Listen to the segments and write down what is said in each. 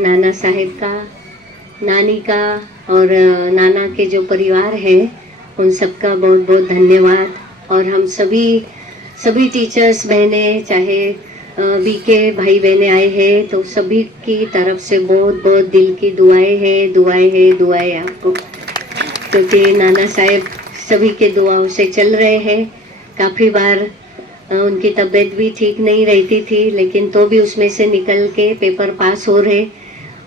नाना साहेब का, नानी का और नाना के जो परिवार है उन सबका बहुत बहुत धन्यवाद। और हम सभी टीचर्स बहनें, चाहे बीके भाई बहने आए हैं, तो सभी की तरफ से बहुत बहुत दिल की दुआएं आपको, क्योंकि नाना साहेब सभी के दुआओं से चल रहे हैं। काफ़ी बार उनकी तबीयत भी ठीक नहीं रहती थी, लेकिन तो भी उसमें से निकल के पेपर पास हो रहे।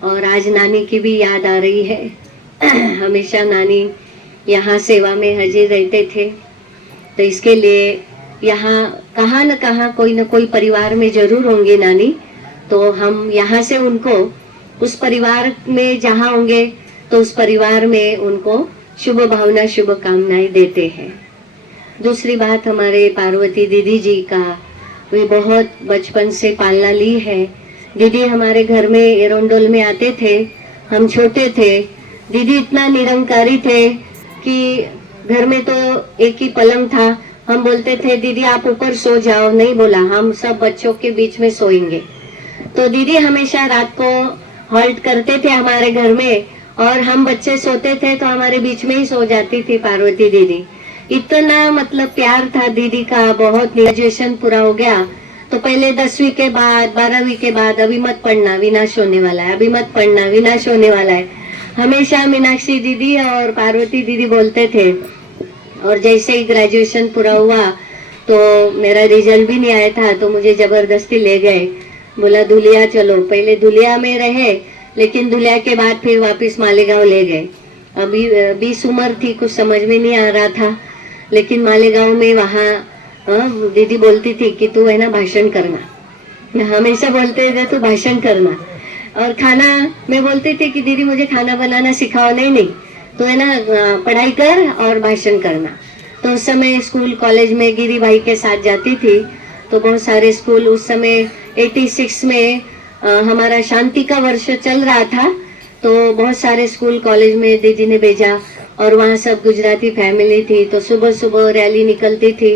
और आज नानी की भी याद आ रही है। हमेशा नानी यहाँ सेवा में हाजिर रहते थे, तो इसके लिए यहाँ कहाँ न कहाँ कोई न कोई परिवार में जरूर होंगे नानी। तो हम यहाँ से उनको उस परिवार में जहाँ होंगे तो उस परिवार में उनको शुभ भावना, शुभ कामनाएं देते हैं। दूसरी बात, हमारे पार्वती दीदी जी का भी बहुत बचपन से पालना ली है। दीदी हमारे घर में एरोंडोल में आते थे, हम छोटे थे। दीदी इतना निरंकारी थे कि घर में तो एक ही पलंग था। हम बोलते थे दीदी आप ऊपर सो जाओ, नहीं बोला, हम सब बच्चों के बीच में सोएंगे। तो दीदी हमेशा रात को हॉल्ट करते थे हमारे घर में, और हम बच्चे सोते थे तो हमारे बीच में ही सो जाती थी पार्वती दीदी। इतना मतलब प्यार था दीदी का। बहुत ग्रेजुएशन पूरा हो गया तो पहले 10वीं के बाद 12वीं के बाद अभी मत पढ़ना, विनाश होने वाला है, अभी मत पढ़ना, विनाश होने वाला है, हमेशा मीनाक्षी दीदी और पार्वती दीदी बोलते थे। और जैसे ही ग्रेजुएशन पूरा हुआ तो मेरा रिजल्ट भी नहीं आया था, तो मुझे जबरदस्ती ले गए, बोला धुलिया चलो। पहले धुलिया में रहे, लेकिन धुलिया के बाद फिर वापस मालेगांव ले गए। अभी 20 उम्र थी, कुछ समझ में नहीं आ रहा था, लेकिन मालेगांव में वहाँ दीदी बोलती थी कि तू है ना भाषण करना, हमेशा बोलते थे तू भाषण करना। और खाना मैं बोलती थी कि दीदी मुझे खाना बनाना सिखाओ, नहीं तो है ना पढ़ाई कर और भाषण करना। तो उस समय स्कूल कॉलेज में गिरी भाई के साथ जाती थी, तो बहुत सारे स्कूल, उस समय 86 में हमारा शांति का वर्ष चल रहा था, तो बहुत सारे स्कूल कॉलेज में दीदी ने भेजा। और वहाँ सब गुजराती फैमिली थी, तो सुबह सुबह रैली निकलती थी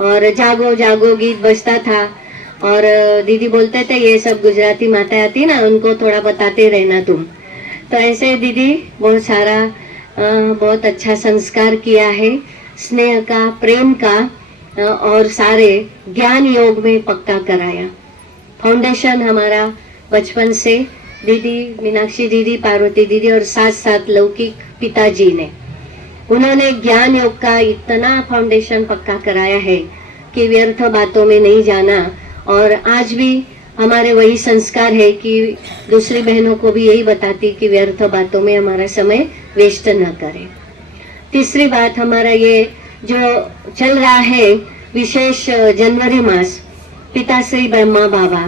और जागो जागो गीत बजता था। और दीदी बोलते थे ये सब गुजराती माता आती ना, उनको थोड़ा बताते रहना तुम। तो ऐसे दीदी बहुत सारा बहुत अच्छा संस्कार किया है, स्नेह का, प्रेम का, और सारे ज्ञान योग में पक्का कराया। फाउंडेशन हमारा बचपन से दीदी, मीनाक्षी दीदी, पार्वती दीदी और साथ साथ लौकिक पिताजी ने, उन्होंने ज्ञान योग का इतना फाउंडेशन पक्का कराया है कि व्यर्थ बातों में नहीं जाना। और आज भी हमारे वही संस्कार है कि दूसरी बहनों को भी यही बताती कि व्यर्थ बातों में हमारा समय वेस्ट न करें। तीसरी बात, हमारा ये जो चल रहा है विशेष जनवरी मास, पिताश्री ब्रह्मा बाबा,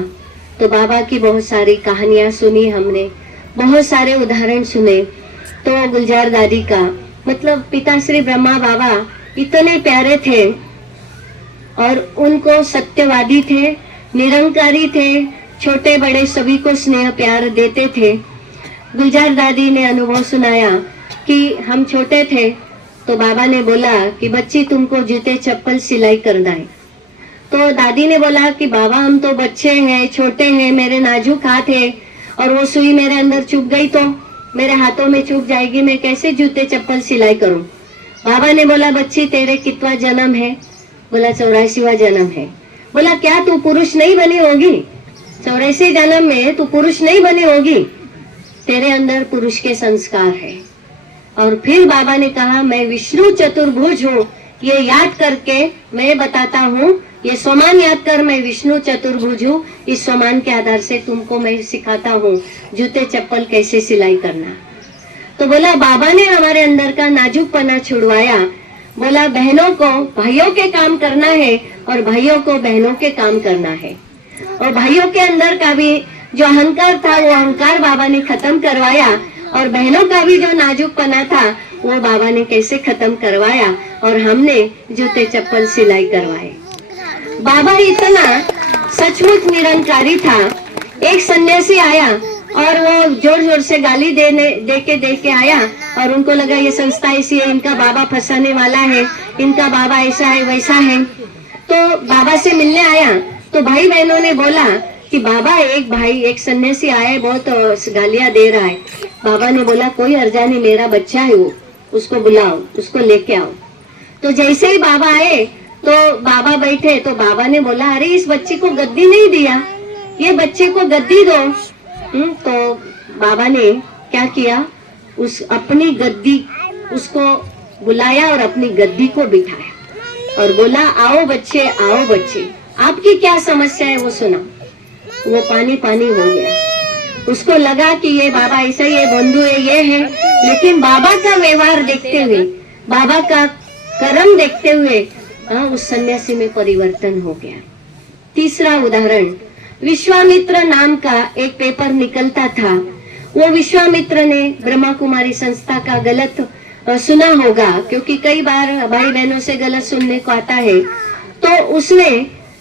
तो बाबा की बहुत सारी कहानियां सुनी हमने, बहुत सारे उदाहरण सुने। तो गुलजार दादी का मतलब पिताश्री ब्रह्मा बाबा इतने प्यारे थे और उनको सत्यवादी थे, निरंकारी थे, छोटे बड़े सभी को स्नेह प्यार देते थे। गुलजार दादी ने अनुभव सुनाया कि हम छोटे थे तो बाबा ने बोला कि बच्ची तुमको जूते चप्पल सिलाई करना है। तो दादी ने बोला कि बाबा हम तो बच्चे हैं, छोटे हैं, मेरे नाजुक हाथ है और वो सुई मेरे अंदर चुभ गई तो मेरे हाथों में चुभ जाएगी, मैं कैसे जूते चप्पल सिलाई करूं। बाबा ने बोला बच्ची तेरे कितवा जन्म है? बोला 84वां जन्म है। बोला क्या तू पुरुष नहीं बनी होगी? 84 जन्म में तू पुरुष नहीं बनी होगी, तेरे अंदर पुरुष के संस्कार है। और फिर बाबा ने कहा मैं विष्णु चतुर्भुज हूँ, ये याद करके मैं बताता हूँ, ये सोमान याद कर, मैं विष्णु चतुर्भुज हूँ, इस सोमान के आधार से तुमको मैं सिखाता हूँ जूते चप्पल कैसे सिलाई करना। तो बोला बाबा ने हमारे अंदर का नाजुकपना छुड़वाया। बोला बहनों को भाइयों के काम करना है और भाइयों को बहनों के काम करना है। और भाइयों के अंदर का भी जो अहंकार था वो अहंकार बाबा ने खत्म करवाया, और बहनों का भी जो नाजुकपना था वो बाबा ने कैसे खत्म करवाया, और हमने जूते चप्पल सिलाई करवाए। बाबा इतना सचमुच निरंकारी था। एक सन्यासी आया और वो जोर जोर से गाली दे के आया, और उनको लगा ये संस्था ऐसी है, इनका बाबा फंसाने वाला है, इनका बाबा ऐसा है वैसा है। तो बाबा से मिलने आया तो भाई बहनों ने बोला कि बाबा एक भाई एक सन्यासी आए, बहुत गालियां दे रहा है। बाबा ने बोला कोई अर्जा नहीं, मेरा बच्चा है वो, उसको बुलाओ, उसको लेके आओ। तो जैसे ही बाबा आए तो बाबा बैठे, तो बाबा ने बोला अरे इस बच्चे को गद्दी नहीं दिया, ये बच्चे को गद्दी दो। तो बाबा ने क्या किया, उस अपनी गद्दी उसको बुलाया और अपनी गद्दी को बिठाया और बोला आओ बच्चे, आओ बच्चे, आपकी क्या समस्या है वो सुना। वो पानी पानी हो गया। उसको लगा कि ये बाबा ऐसा ही है, बंधु है, ये है, लेकिन बाबा का व्यवहार देखते हुए, बाबा का कर्म देखते हुए उस सन्यासी में परिवर्तन हो गया। तीसरा उदाहरण, विश्वामित्र नाम का एक पेपर निकलता था। वो विश्वामित्र ने ब्रह्मा कुमारी संस्था का गलत सुना होगा, क्योंकि कई बार भाई बहनों से गलत सुनने को आता है। तो उसने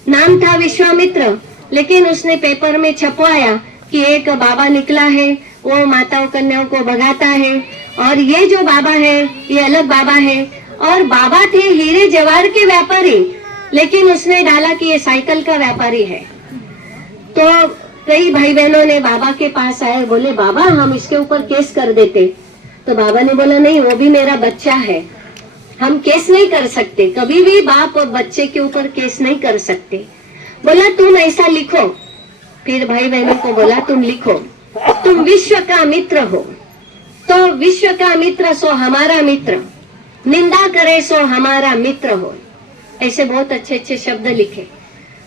नाम था विश्वामित्र, लेकिन उसने पेपर में छपवाया कि एक बाबा निकला है, वो माताओं कन्याओं को भगाता है, और ये जो बाबा है ये अलग बाबा है। और बाबा थे हीरे जवाहर के व्यापारी, लेकिन उसने डाला कि ये साइकिल का व्यापारी है। तो कई भाई बहनों ने बाबा के पास आए, बोले बाबा हम इसके ऊपर केस कर देते। तो बाबा ने बोला नहीं, वो भी मेरा बच्चा है, हम केस नहीं कर सकते, कभी भी बाप और बच्चे के ऊपर केस नहीं कर सकते। बोला तुम ऐसा लिखो। फिर भाई बहनों को बोला तुम लिखो, तुम विश्व का मित्र हो, तो विश्व का मित्र सो हमारा मित्र, निंदा करे सो हमारा मित्र हो। ऐसे बहुत अच्छे अच्छे शब्द लिखे।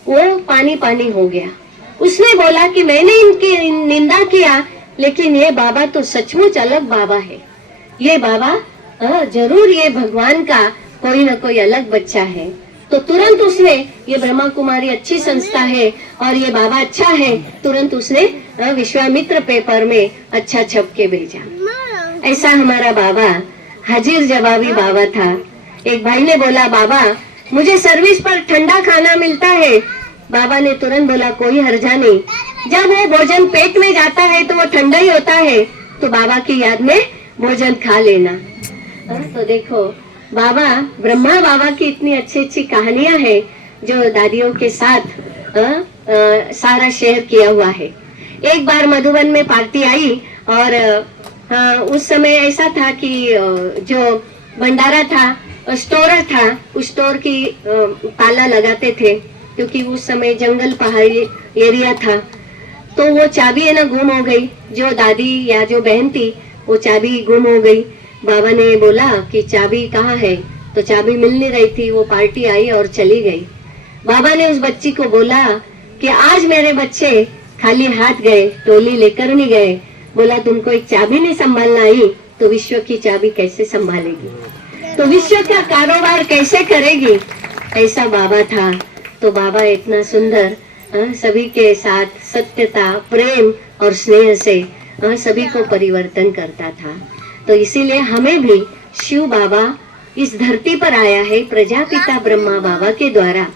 वो पानी पानी हो गया। उसने बोला कि मैंने इनकी निंदा किया, लेकिन ये बाबा तो सचमुच अलग बाबा है। ये बाबा जरूर ये भगवान का कोई न कोई अलग बच्चा है। तो तुरंत उसने, ये ब्रह्मा कुमारी अच्छी संस्था है और ये बाबा अच्छा है, तुरंत उसने विश्वामित्र पेपर में अच्छा छप के भेजा। ऐसा हमारा बाबा हाजिर जवाबी बाबा था। एक भाई ने बोला बाबा मुझे सर्विस पर ठंडा खाना मिलता है। बाबा ने तुरंत बोला कोई हर्जा नहीं, जब वो भोजन पेट में जाता है तो वो ठंडा ही होता है, तो बाबा की याद में भोजन खा लेना। तो देखो बाबा, ब्रह्मा बाबा की इतनी अच्छी अच्छी कहानियां हैं जो दादियों के साथ सारा शेयर किया हुआ है। एक बार मधुबन में पार्टी आई और उस समय ऐसा था कि जो भंडारा था, स्टोर था, उस स्टोर की ताला लगाते थे, क्योंकि उस समय जंगल पहाड़ी एरिया था। तो वो चाबी है ना गुम हो गई, जो दादी या जो बहन थी वो चाबी गुम हो गई। बाबा ने बोला कि चाबी कहाँ है, तो चाबी मिल नहीं रही थी। वो पार्टी आई और चली गई। बाबा ने उस बच्ची को बोला कि आज मेरे बच्चे खाली हाथ गए, टोली लेकर नहीं गए। बोला तुमको एक चाबी नहीं संभालना आई तो विश्व की चाबी कैसे संभालेगी, तो विश्व का कारोबार कैसे करेगी। ऐसा बाबा था। तो बाबा इतना सुंदर सभी के साथ सत्यता, प्रेम और स्नेह से सभी को परिवर्तन करता था। तो इसीलिए हमें भी शिव बाबा इस धरती पर आया है प्रजापिता ब्रह्मा बाबा के द्वारा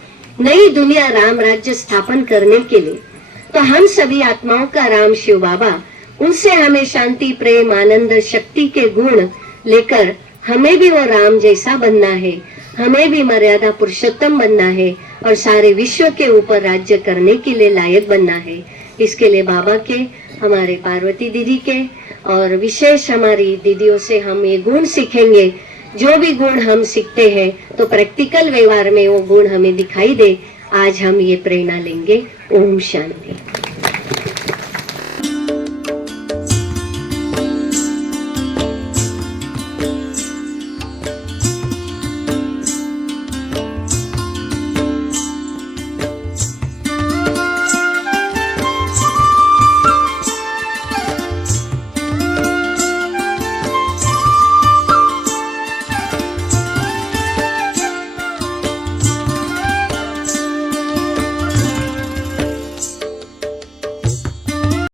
नई दुनिया राम राज्य स्थापन करने के लिए। तो हम सभी आत्माओं का राम शिव बाबा, उनसे हमें शांति, प्रेम, आनंद, शक्ति के गुण लेकर हमें भी वो राम जैसा बनना है, हमें भी मर्यादा पुरुषोत्तम बनना है और सारे विश्व के ऊपर राज्य करने के लिए लायक बनना है। इसके लिए बाबा के, हमारे पार्वती दीदी के और विशेष हमारी दीदियों से हम ये गुण सीखेंगे। जो भी गुण हम सीखते हैं तो प्रैक्टिकल व्यवहार में वो गुण हमें दिखाई दे। आज हम ये प्रेरणा लेंगे। ओम शांति।